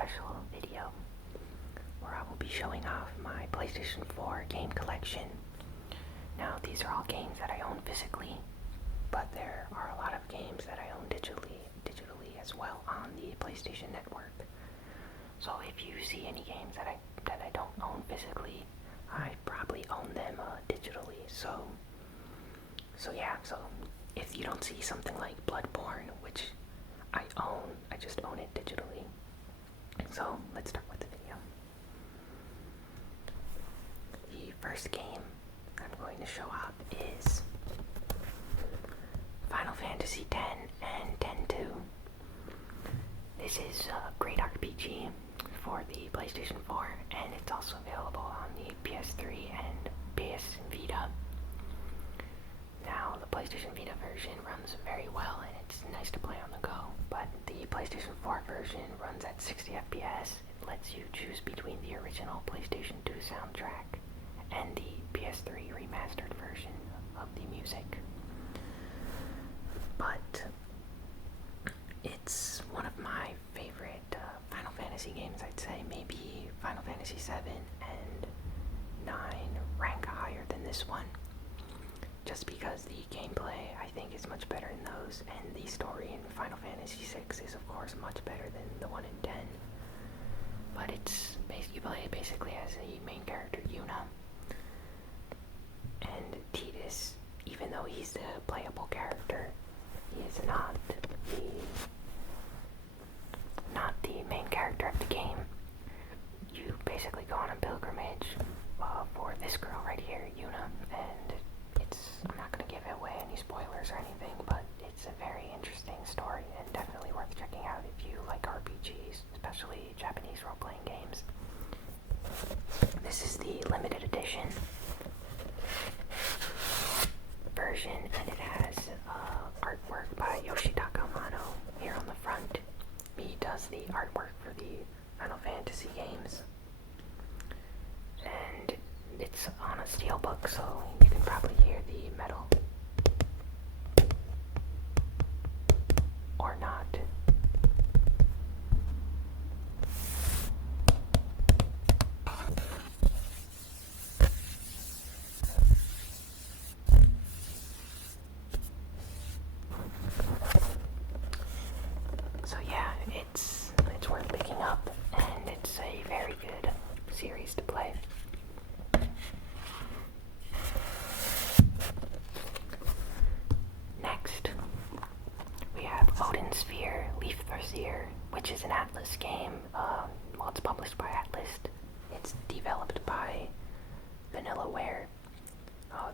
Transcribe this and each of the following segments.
special video where I will be showing off my PlayStation 4 Game Collection. Now, these are all games that I own physically, but there are a lot of games that I own digitally as well on the PlayStation Network. So if you see any games that I don't own physically, I probably own them digitally. So if you don't see something like Bloodborne, which I own, I just own it digitally. So let's start with the video. The first game I'm going to show off is Final Fantasy X and X-2. This is a great RPG for the PlayStation 4, and it's also available on the PS3 and PS Vita. Now, the PlayStation Vita version runs very well, and it's nice to play on the go, but the PlayStation 4 version runs at 60 FPS. It lets you choose between the original PlayStation 2 soundtrack and the PS3 remastered version of the music. But it's one of my favorite Final Fantasy games, I'd say. Maybe Final Fantasy VII and 9 rank higher than this one, just because the gameplay, I think, is much better in those, and the story in Final Fantasy VI is, of course, much better than the one in 10. But you play it basically as the main character, Yuna. And Tidus, even though he's the playable character, he is not the main character of the game. You basically go on a pilgrimage for this girl right here, Yuna, and I'm not going to give away any spoilers or anything, but it's a very interesting story and definitely worth checking out if you like RPGs, especially Japanese role-playing games. This is the limited edition version, and it has artwork by Yoshitaka Amano here on the front. He does the artwork for the Final Fantasy games, and it's on a steelbook, so you can probably hear the metal or not. So yeah, it's worth picking up, and it's a very good series to play. Next, we have Odin Sphere, which is an Atlas game. It's published by Atlas. It's developed by Vanillaware.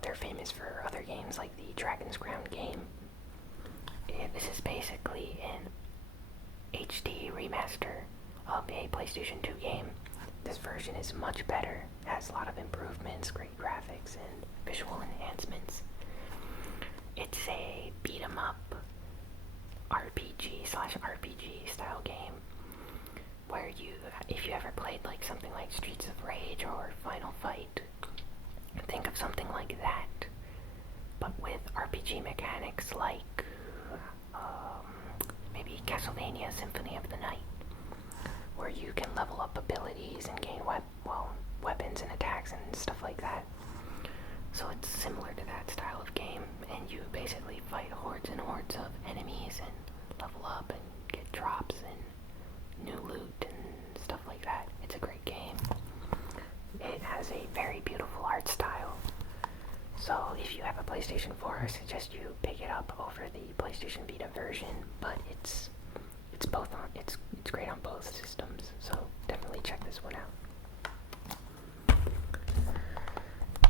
They're famous for other games like the Dragon's Crown game. This is basically an HD remaster of a PlayStation 2 game. This version is much better, has a lot of improvements, great graphics, and visual enhancements. It's a beat-em-up RPG style game where if you ever played like something like Streets of Rage or Final Fight, think of something like that, but with RPG mechanics like maybe Castlevania Symphony of the Night, where you can level up abilities and gain weapons and attacks and stuff like that. So it's similar to that style of game, and you basically fight hordes and hordes of enemies and level up and get drops and new loot and stuff like that. It's a great game. It has a very beautiful art style. So if you have a PlayStation 4, I suggest you pick it up over the PlayStation Vita version, but it's great on both systems, so definitely check this one out.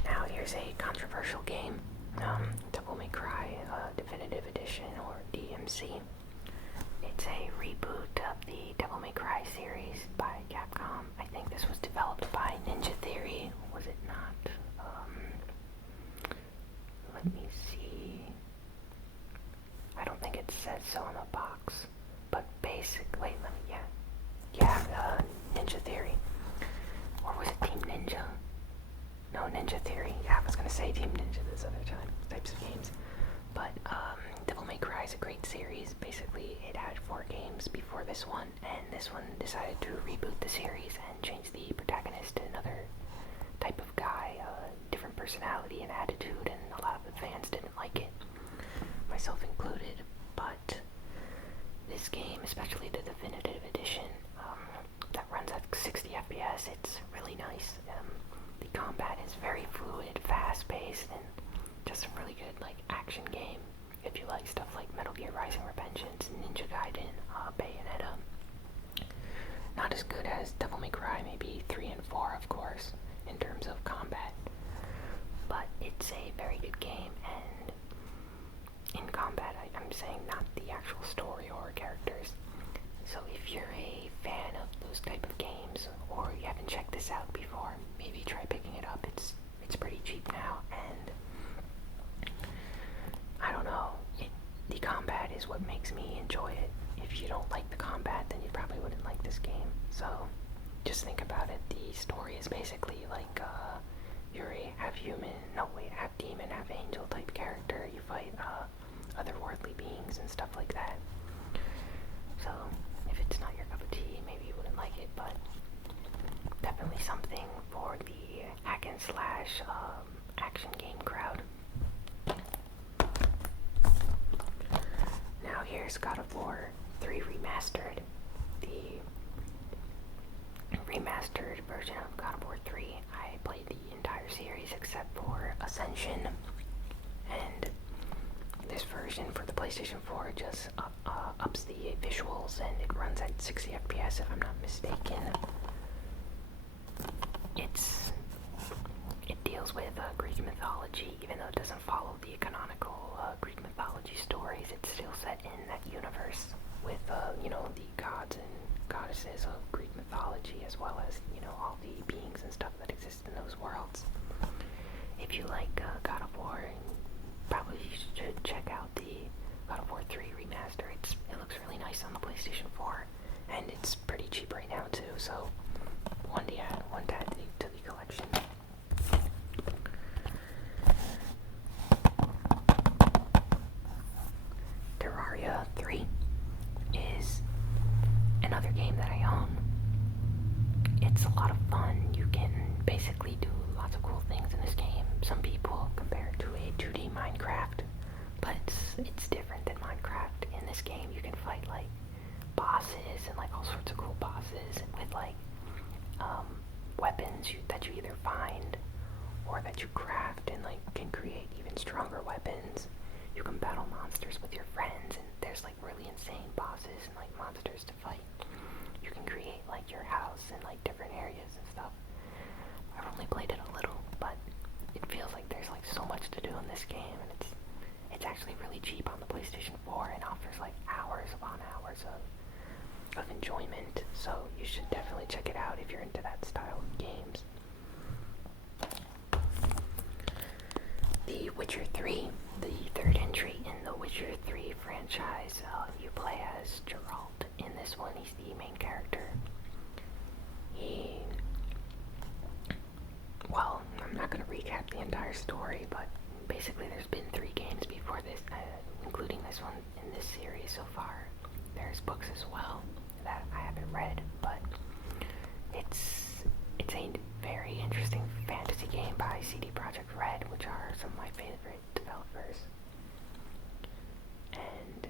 Now here's a controversial game, Devil May Cry Definitive Edition, or DMC. It's a reboot of the Devil May Cry series by Capcom. I think this was developed by Ninja Theory, was it not? Let me see. I don't think it says so on the box, but basically, Ninja Theory. Or was it Team Ninja? No, Ninja Theory. Yeah, I was gonna say Team Ninja this other types of games. But Devil May Cry is a great series. Basically, it had 4 games FPS before this one, and this one decided to reboot the series and change the protagonist to another type of guy, different personality and attitude, and a lot of the fans didn't like it, myself included. But this game, especially the definitive edition, that runs at 60 FPS, it's really nice. The combat is very fluid, fast-paced, and just a really good action game. If you like stuff like Metal Gear Rising: Revengeance, Ninja Gaiden, Bayonetta. Not as good as Devil May Cry, maybe 3 and 4, of course, in terms of combat. But it's a very good game, and in combat, I'm saying not the actual story or characters. So if you're a fan of those type of games, or you haven't checked this out before, maybe try picking it up. It's pretty cheap now, and I don't know, the combat is what makes me enjoy it. If you don't like the combat, then you probably wouldn't like this game. So just think about it. The story is basically like you're a half demon, half angel type character. You fight otherworldly beings and stuff like that. So if it's not your cup of tea, maybe you wouldn't like it, but definitely something for the hack and slash action game crowd. Now here's God of War 3 Remastered. The remastered version of God of War 3. I played the entire series except for Ascension, and this version for the PlayStation 4 just ups the visuals, and it runs at 60 FPS if I'm not mistaken. It deals with Greek mythology, even though it doesn't follow the canonical Greek mythology stories. It's still set in that universe with the gods and goddesses of Greek mythology, as well as all the beings and stuff that exist in those worlds. If you like God of War, probably should check out the God of War 3 Remaster. It looks really nice on the PlayStation 4, and it's pretty cheap right now too, so one to add to the collection. Terraria 3 is another game that I own. It's a lot of fun. You can basically do lots of cool things in this game. Some people compare it to a 2D Minecraft, but it's different than Minecraft. In this game, you can fight bosses and all sorts of cool bosses with weapons that you either find or that you craft, and can create even stronger weapons. You can battle monsters with your friends, and there's really insane bosses and monsters to fight. You can create your house in different areas and stuff. I've only played it a little, but it feels like there's so much to do in this game, and it's actually really cheap on the PlayStation 4 and offers hours upon hours of enjoyment. So you should definitely check it out if you're into that style of games. The Witcher 3, the third entry in the Witcher 3 franchise. You play as Geralt. In this one, he's the main character. I'm not going to recap the entire story, but basically there's been 3 games before this, including this one in this series so far. There's books as well that I haven't read, but it's a very interesting fantasy game by CD Projekt Red, which are some of my favorite developers. And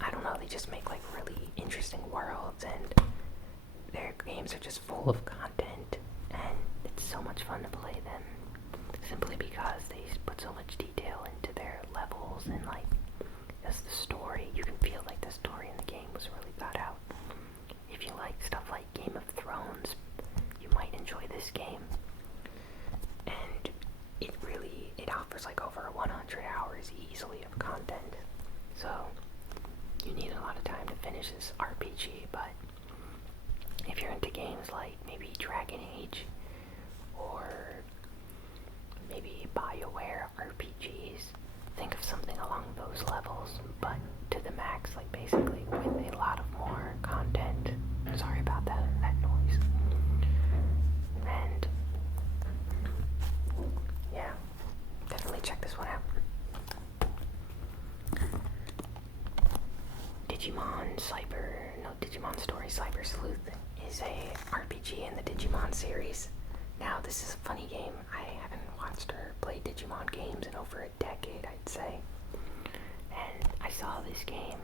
I don't know, they just make really interesting worlds, and their games are just full of content, and it's so much fun to play them, simply because they put so much detail into their levels, and just the story. You can feel the story in the game was really thought out. If you like stuff like Game of Thrones, you might enjoy this game. And it offers over 100 hours easily of content. So you need a lot of time to finish this RPG, but if you're into games like maybe Dragon Age or maybe BioWare RPGs, think of something along those levels, but to the max, basically with a lot of more content. Sorry about that noise. And yeah, definitely check this one out. Digimon Story Cyber Sleuth is a RPG in the Digimon series. Now, this is a funny game. I haven't watched or played Digimon games in over a decade, I'd say. And I saw this game.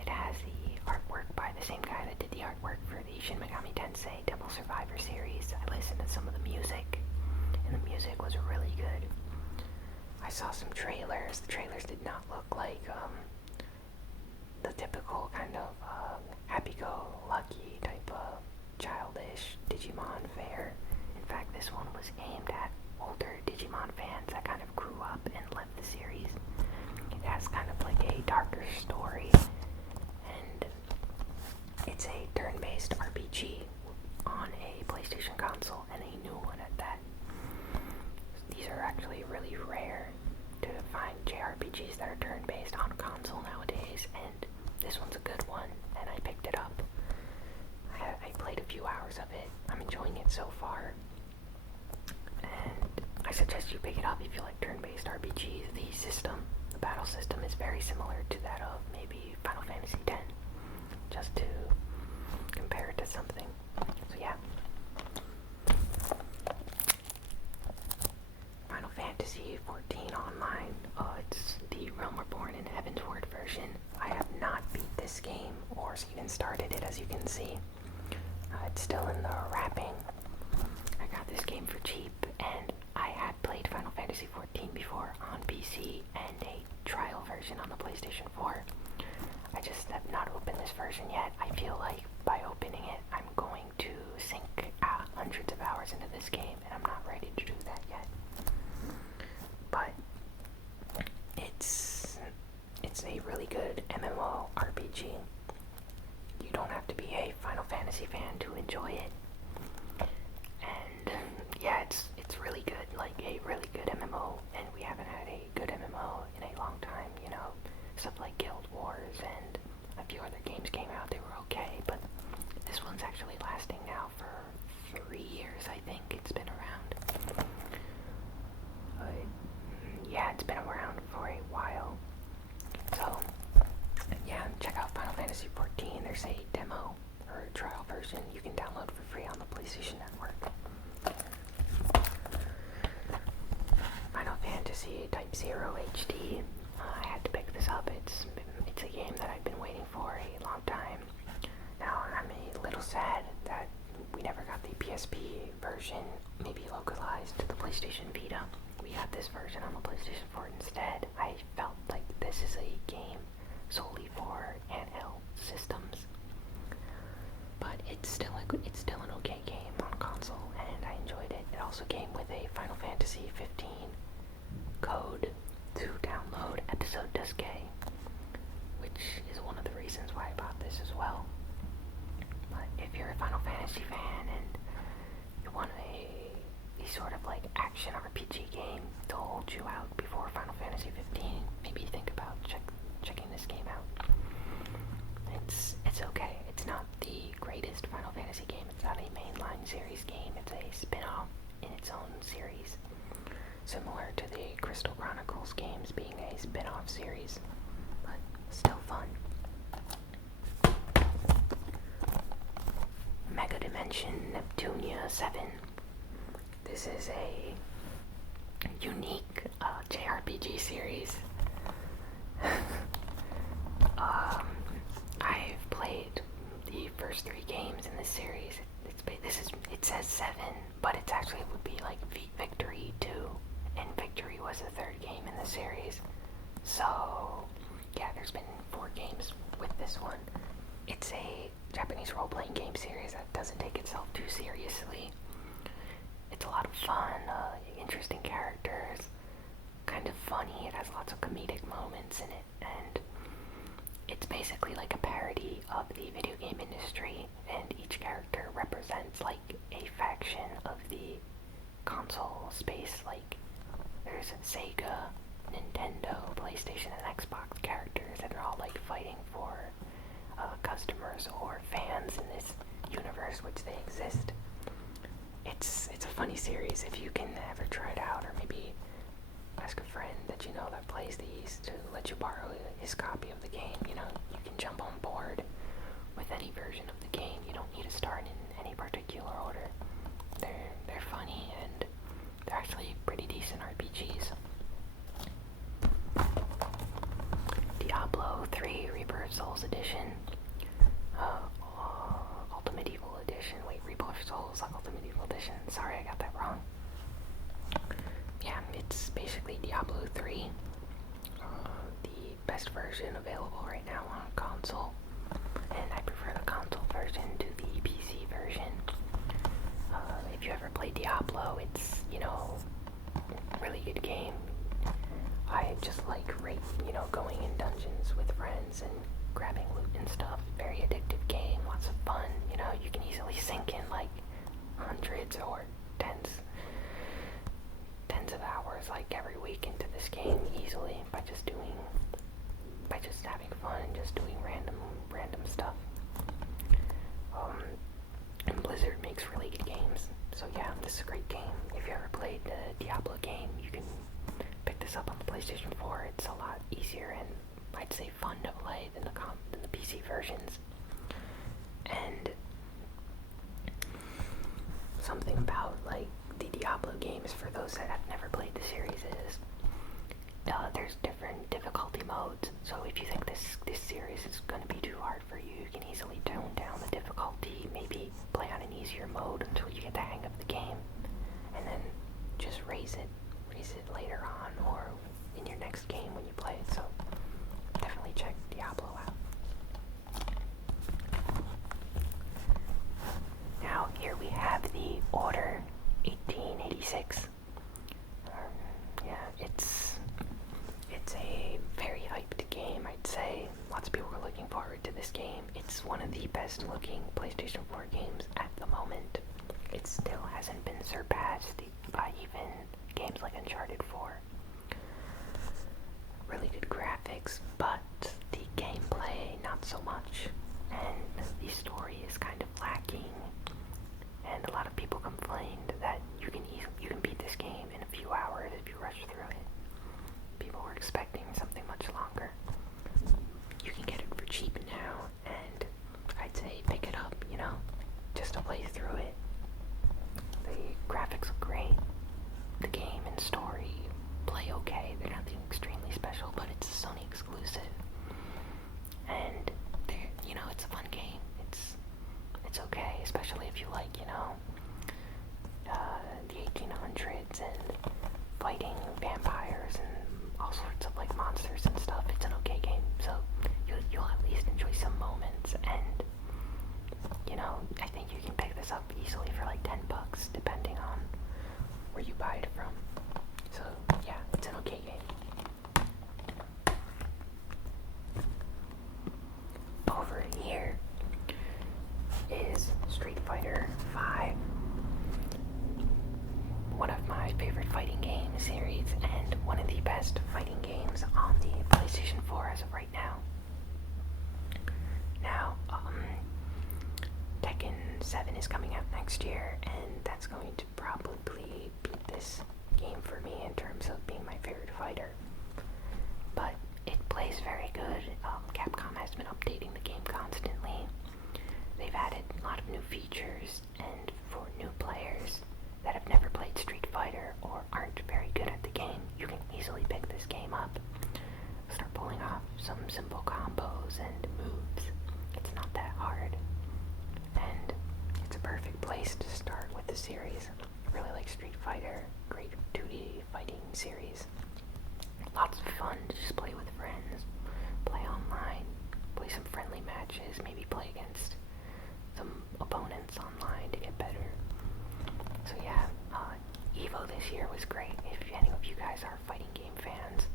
It has the artwork by the same guy that did the artwork for the Shin Megami Tensei Devil Survivor series. I listened to some of the music, and the music was really good. I saw some trailers. The trailers did not look like the typical kind of happy-go-lucky type of childish Digimon fare. In fact, this one was aimed at older Digimon fans that kind of grew up and left the series. It has kind of like a darker story, and it's a turn-based RPG on a PlayStation console, and a new one at that. These are actually really rare to find JRPGs that are turn-based on console nowadays, and this one's a good one, and I picked it up. I played a few hours of it. I'm enjoying it so far, and I suggest you pick it up if you like turn-based RPGs. The battle system is very similar to that of maybe Final Fantasy X, just to compare it to something. So yeah. Final Fantasy XIV Online. It's the Realm Reborn in Heaven's Word version. I have not beat this game or even started it, as you can see. It's still in the wrapping. I got this game for cheap, and I had played Final Fantasy XIV before on PC and a trial version on the PlayStation 4. I just have not opened this version yet. I feel like by opening it, I'm going to sink hundreds of hours into this game, and I'm not ready to do that yet. But it's a really good MMO RPG. You don't have to be a Final Fantasy fan to enjoy it. And yeah, it's really good, like a really good MMO, and we haven't had a good MMO in a long time, you know. Stuff like Guild Wars and a few other games came out, they were okay, but this one's actually lasting now for 3 years, I think it's been around. Yeah, it's been around for a while. So, yeah, check out Final Fantasy XIV. There's a demo or a trial version you can download for free on the PlayStation Network. Final Fantasy Type 0 HD. I had to pick this up. It's a game that I've been waiting for a long time. Now, I'm a little sad that we never got the PSP version, maybe localized to the PlayStation Vita. We got this version on the PlayStation 4 instead. I felt like this is a game solely for handheld systems, but it's still an okay game on console, and I enjoyed it. It also came with a Final Fantasy XV code to download Episode Disque, which is one of the reasons why I bought this as well. But if you're a Final Fantasy fan and you want a sort of like action RPG game to hold you out before Final Fantasy XV, maybe think about checking this game out. It's okay. It's not the greatest Final Fantasy game. It's not a mainline series game. It's a spin-off in its own series, similar to the Crystal Chronicles games being a spin-off series, but still fun. Megadimension Neptunia VII. This is a unique JRPG series. I've played the first 3 games in this series. It says 7, but it actually would be like Victory 2, and Victory was the 3rd game in the series. So yeah, there's been 4 games with this one. It's a Japanese role-playing game series that doesn't take itself too seriously. It's a lot of fun, interesting characters, kind of funny. It has lots of comedic moments in it, and it's basically like a parody of the video game industry, and each character represents like a faction of the console space. Like there's Sega, Nintendo, PlayStation, and Xbox characters that are all like fighting for customers or fans in this universe which they exist. It's a funny series. If you can ever try it out, or maybe ask a friend that you know that plays these to let you borrow his copy of the game, you know, you can jump on board with any version of the game. You don't need to start in any particular order. They're funny and they're actually pretty decent RPGs. Diablo 3 Rebirth Souls Edition. Ultimate Evil Edition. Wait, Rebirth Souls Ultimate Evil Edition. Sorry, I got that wrong. Yeah, it's basically Diablo 3. The best version available right now on console. And I prefer the console version to the PC version. If you ever played Diablo, it's, really good game. I just like going in dungeons with friends and grabbing loot and stuff. Very addictive game, lots of fun. You can easily sink in like hundreds or tens of hours like every week into this game easily by just having fun and just doing random stuff. And Blizzard makes really good games. So yeah, this is a great game. If you ever played the Diablo game, you can pick this up on the PlayStation 4. It's a lot easier and I'd say fun to play than the PC versions. And something about like the Diablo games for those that have never played the series is there's different difficulty modes. So if you think this series is going to be too hard for you, you can easily tone down the difficulty, maybe play on an easier mode until you get the hang of the game, and then just raise it later on or in your next game when you play it. So definitely check Diablo out. Now here we have the Order 1886. It's a very hyped game, I'd say. Lots of people are looking forward to this game. It's one of the best looking PlayStation 4 games at the moment. It still hasn't been surpassed by even games like Uncharted 4. Really good graphics, but the gameplay not so much. And the story is kind of lacking. And a lot of people complained that you can beat this game in a few hours if you rush through it. People were expecting something much longer. You can get it for cheap now, and I'd say pick it up, just to play through it. The graphics look great. The game and story play okay. They're nothing extremely special, but it's a Sony exclusive. And it's a fun game. It's okay, especially if you like, the 1800s and fighting vampires and all sorts of like monsters and stuff. It's an okay game, so you'll at least enjoy some moments. And I think you can pick this up easily for like $10, depending on where you buy it from. So yeah, it's an okay game. Over here is Street Fighter V, one of my favorite fighting game series and one of the best fighting games on the PlayStation 4 as of right now. Now, Tekken 7 is coming out next year, and that's going to probably beat this game for me in terms of being my favorite fighter. But it plays very good. Capcom has been updating the game constantly. They've added a lot of new features, and for new players that have never played Street Fighter or aren't very good at the game, you can easily pick this game up. Start pulling off some simple combos and moves. It's not that hard. And it's a perfect place to start with the series. I really like Street Fighter. Great 2D fighting series. Lots of fun to just play with friends. Play online. Play some friendly matches. Maybe play against some opponents online to get better. So yeah, EVO this year was great. If any of you guys are fighting game fans,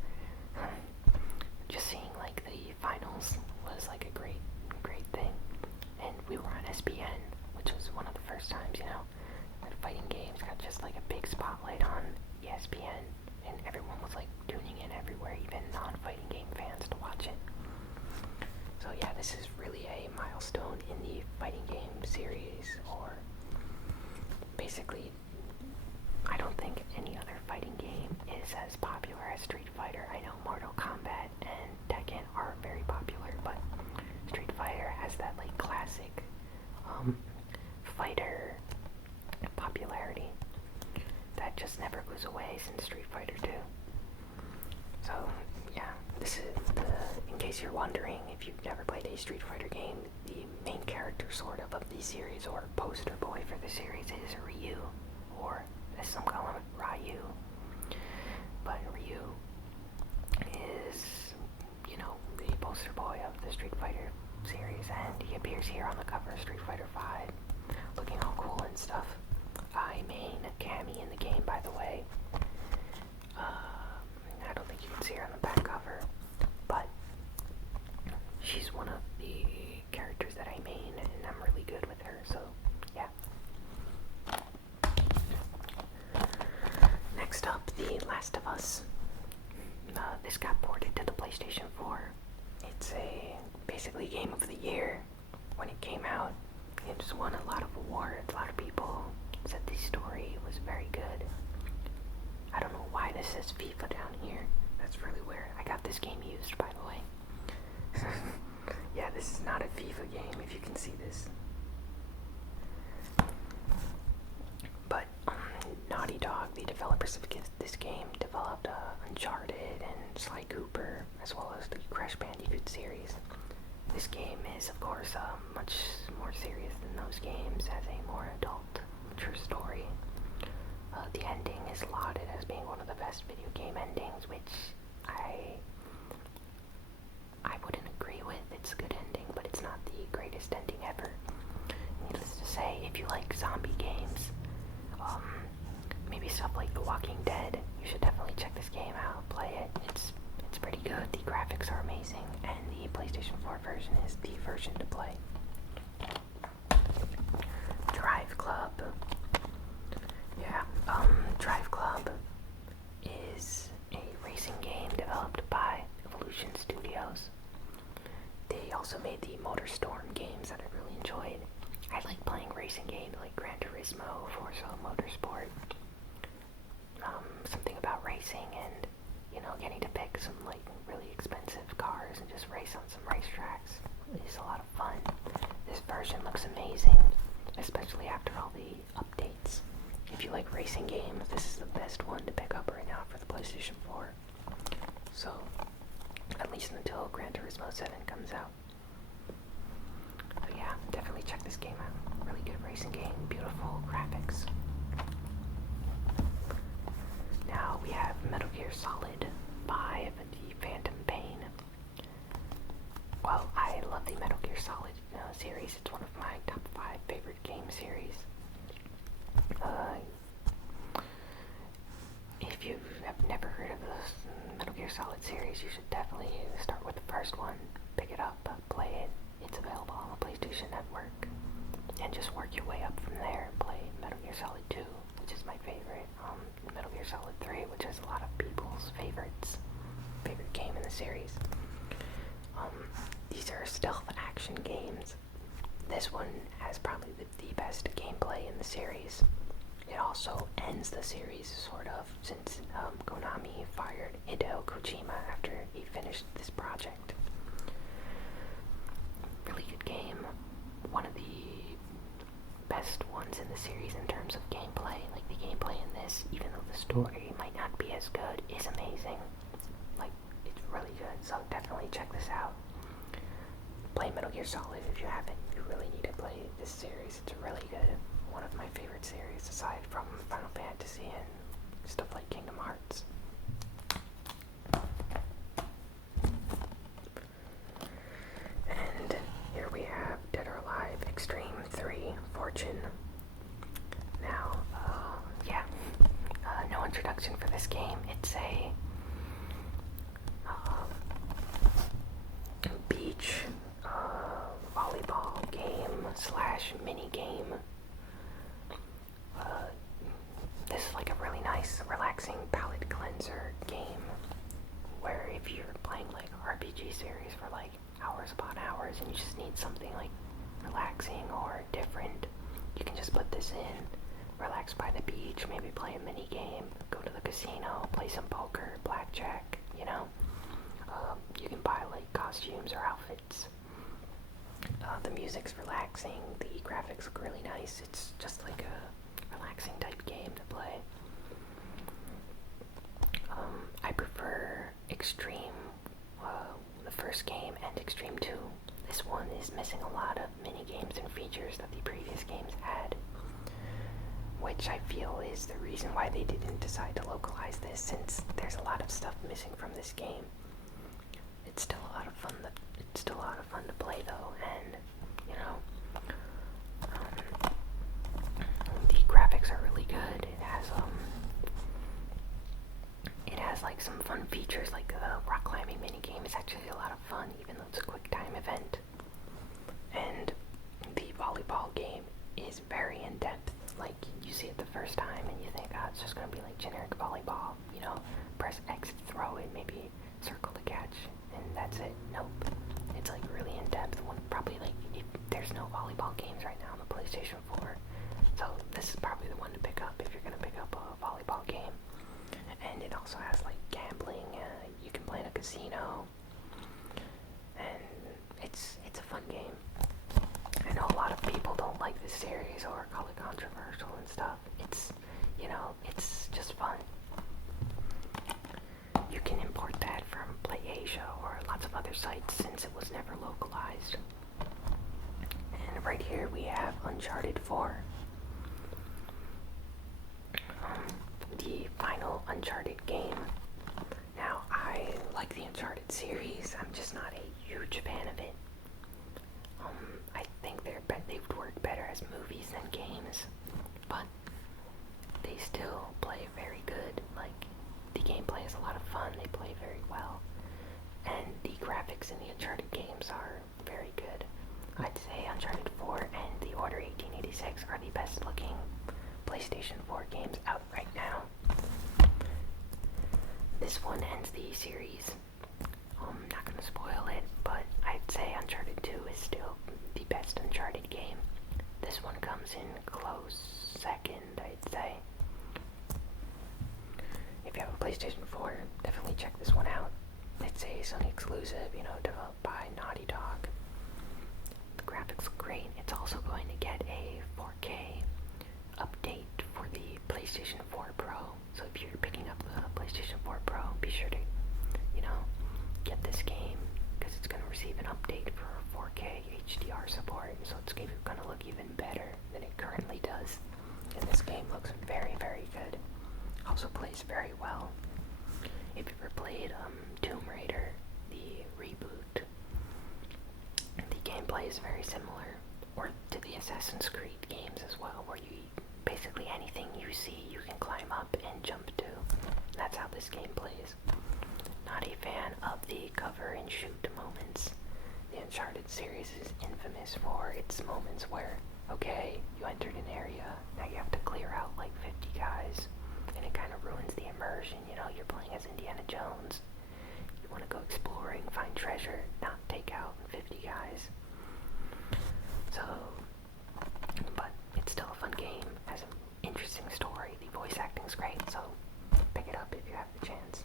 just seeing like the finals was like a great thing. And we were on SBN, which was one of the first times, that fighting games got just like a big spotlight on ESPN, and everyone was like tuning in everywhere, even non-fighting game fans, to watch it. So yeah, this is really a milestone in the fighting game series, or basically, I don't think any other fighting game is as popular as Street Fighter. I know Mortal Kombat and Tekken are very popular, but was away since Street Fighter 2. So, yeah, this is in case you're wondering, if you've never played a Street Fighter game, the main character sort of the series, or poster boy for the series, is Ryu, or as some call him, Ryu. But Ryu is, the poster boy of the Street Fighter series, and he appears here on the cover of Street Fighter V, looking all cool and stuff. I main Cammy in the game, by the way. I don't think you can see her on the back cover, but she's one of the characters that I main, and I'm really good with her, so yeah. Next up, The Last of Us. This got ported to the PlayStation 4. It's basically Game of the Year when it came out. It just won a lot of awards. A lot of people said the story was very good. I don't know why this says FIFA down here. That's really weird. I got this game used, by the way. Yeah, this is not a FIFA game, if you can see this. But Naughty Dog, the developers of this game, developed Uncharted and Sly Cooper, as well as the Crash Bandicoot series. This game is, of course, much more serious than those games, as a more adult, mature story. The ending is lauded as being one of the best video game endings, which I wouldn't agree with. It's a good ending, but it's not the greatest ending ever. Needless to say, if you like zombie games, maybe stuff like The Walking Dead, you should definitely check this game out, play it. It's pretty good. The graphics are amazing, and the PlayStation 4 version is the version to play. Driveclub. Yeah, Driveclub is a racing game developed by Evolution Studios. They also made the MotorStorm games that I really enjoyed. I like playing racing games like Gran Turismo, Forza Motorsport. Something about racing and, getting to pick some really expensive cars and just race on some racetracks is a lot of fun. This version looks amazing, especially after all the updates. If you like racing games, this is the best one to pick up right now for the PlayStation 4. So, at least until Gran Turismo 7 comes out. But yeah, definitely check this game out. Really good racing game, beautiful graphics. Now we have Metal Gear Solid 5, The Phantom Pain. Well, I love the Metal Gear Solid series. It's one of my top 5 favorite game series. If you have never heard of the Metal Gear Solid series, you should definitely start with the first one, pick it up, play it. It's available on the PlayStation Network, and just work your way up from there. Play Metal Gear Solid 2, which is my favorite, Metal Gear Solid 3, which is a lot of people's favorite game in the series. These are stealth action games. This one has probably the best gameplay in the series. It also ends the series, sort of, since Konami fired Hideo Kojima after he finished this project. Really good game. One of the best ones in the series in terms of gameplay. Like, the gameplay in this, even though the story might not be as good, is amazing. It's really good, so definitely check this out. Play Metal Gear Solid if you haven't. You really need to play this series. It's really good. One of my favorite series, aside from Final Fantasy and stuff like Kingdom Hearts. And here we have Dead or Alive Xtreme 3 Fortune. Now, no introduction for this game. It's a beach volleyball game / mini game. This is like a really nice, relaxing palate cleanser game where if you're playing like RPG series for like hours upon hours and you just need something like relaxing or different, you can just put this in, relax by the beach, maybe play a mini game, go to the casino, play some poker, blackjack, you can buy like costumes or outfits. The music's relaxing, the graphics look really nice. It's just like a relaxing type game to play. I prefer Xtreme, the first game, and Xtreme 2. This one is missing a lot of mini games and features that the previous games had, which I feel is the reason why they didn't decide to localize this, since there's a lot of stuff missing from this game. It's still a lot of fun. It's still a lot of fun to play though, and you know, the graphics are really good. It has like some fun features, like the rock climbing mini game is actually a lot of fun, even though it's a quick time event. And the volleyball game is very in depth. Like, you see it the first time and you think, oh, it's just gonna be like generic volleyball, you know, press X to throw it, maybe circle to catch, and that's it. Nope. It's like really in depth. Probably like, if there's no volleyball games right now on the PlayStation 4, so this is probably the one to pick up if you're gonna pick up a volleyball game. And it also has like gambling. You can play in a casino, and it's a fun game. I know a lot of people don't like this series or call it controversial and stuff. It's, you know, it's just fun. You can import that from PlayAsia or lots of other sites since it was never localized. And right here we have Uncharted 4. The final Uncharted game. Now, I like the Uncharted series. I'm just not a huge fan of it. I think they would work better as movies than games, but they still play very good. Like, the gameplay is a lot of fun. They play very well, and the graphics in the Uncharted games are very good. I'd say Uncharted 4 and The Order 1886 are the best looking PlayStation 4 games out right now. This one ends the series. I'm not gonna spoil it, but I'd say Uncharted 2 is still the best Uncharted game. This one comes in close second, I'd say. If you have a PlayStation 4, definitely check this one out. It's a Sony exclusive, you know, developed by Naughty Dog. The graphics look great. It's also going to get a 4K update for the PlayStation 4 Pro. So if you're picking up the PlayStation 4 Pro, be sure to, you know, get this game, because it's going to receive an update for 4K HDR support, so it's going to look even better than it currently does. And this game looks very, very good. Also plays very well. If you ever played Tomb Raider, the reboot, the gameplay is very similar, or to the Assassin's Creed games as well, where you basically anything you see you can climb up and jump to. That's how this game plays. Not a fan of the cover and shoot moments. The Uncharted series is infamous for its moments where, okay, you entered an area, now you have to clear out like 50 guys, and it kind of ruins the immersion. You know, you're playing as Indiana Jones. You want to go exploring, find treasure, not take out 50 guys. So, but it's still a fun game, has an interesting story, the voice acting's great, so pick it up if you have the chance.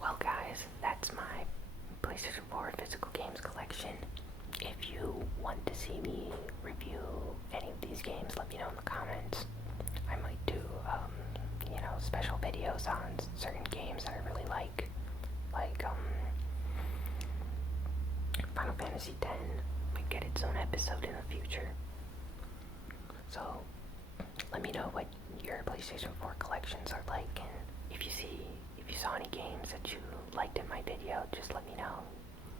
Well guys, that's my PlayStation 4 physical games collection. If you want to see me review any of these games, let me know in the comments. I might do, you know, special videos on certain games that I really like Final Fantasy X might get its own episode in the future. So, let me know what your PlayStation 4 collections are like, and if you saw any games that you liked in my video, just let me know.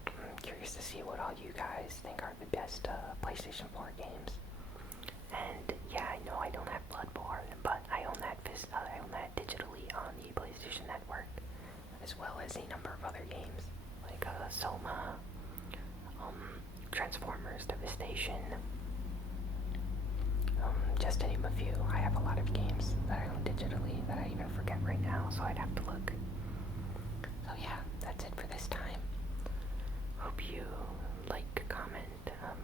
I'm curious to see what all you guys think are the best PlayStation 4 games. And yeah, I know I don't have Bloodborne, but I own that digitally on the PlayStation Network, as well as a number of other games like Soma, Transformers Devastation, just to name a few. I have a lot of games that I own digitally that I even forget right now, so I'd have to look. So yeah, that's it for this time. Hope you like, comment,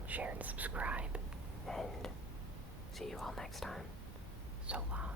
share, and subscribe, and see you all next time. So long.